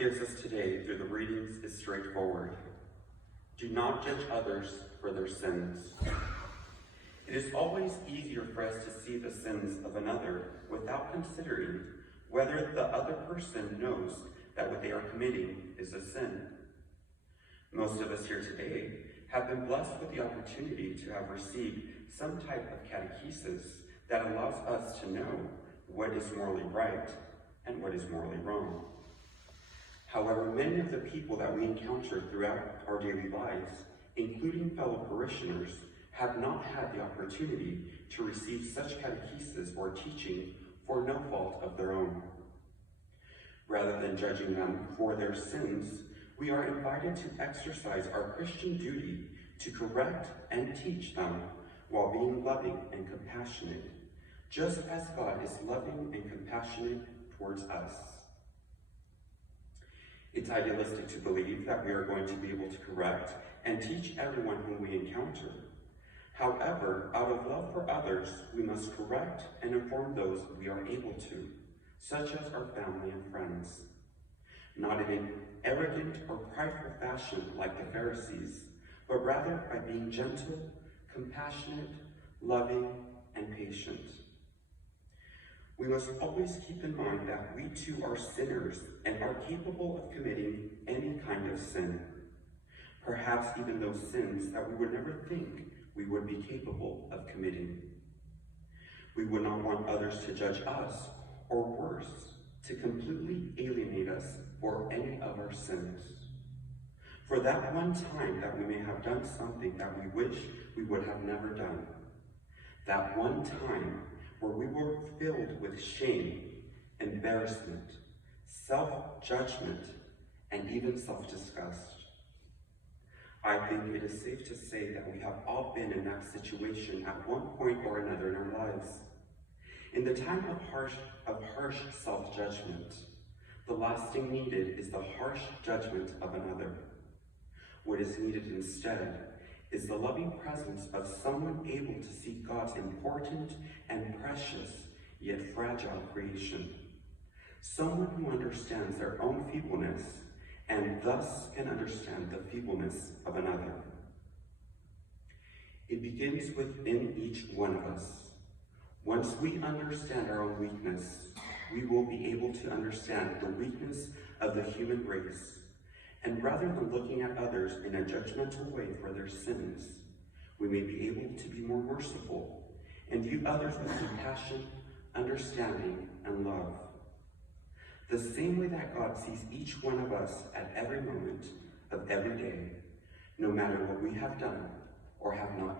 gives us today through the readings is straightforward. Do not judge others for their sins. It is always easier for us to see the sins of another without considering whether the other person knows that what they are committing is a sin. Most of us here today have been blessed with the opportunity to have received some type of catechesis that allows us to know what is morally right and what is morally wrong. However, many of the people that we encounter throughout our daily lives, including fellow parishioners, have not had the opportunity to receive such catechesis or teaching for no fault of their own. Rather than judging them for their sins, we are invited to exercise our Christian duty to correct and teach them while being loving and compassionate, just as God is loving and compassionate towards us. It's idealistic to believe that we are going to be able to correct and teach everyone whom we encounter. However, out of love for others, we must correct and inform those we are able to, such as our family and friends. Not in an arrogant or prideful fashion like the Pharisees, but rather by being gentle, compassionate, loving, and patient. We must always keep in mind that we too are sinners and are capable of committing any kind of sin. Perhaps even those sins that we would never think we would be capable of committing. We would not want others to judge us, or worse, to completely alienate us for any of our sins. For that one time that we may have done something that we wish we would have never done. That one time where we were filled with shame, embarrassment, self-judgment, and even self-disgust. I think it is safe to say that we have all been in that situation at one point or another in our lives. In the time of harsh self-judgment, the last thing needed is the harsh judgment of another. What is needed instead is the loving presence of someone able to see God's important and precious, yet fragile creation. Someone who understands their own feebleness and thus can understand the feebleness of another. It begins within each one of us. Once we understand our own weakness, we will be able to understand the weakness of the human race. And rather than looking at others in a judgmental way for their sins, we may be able to be more merciful and view others with compassion, understanding, and love. The same way that God sees each one of us at every moment of every day, no matter what we have done or have not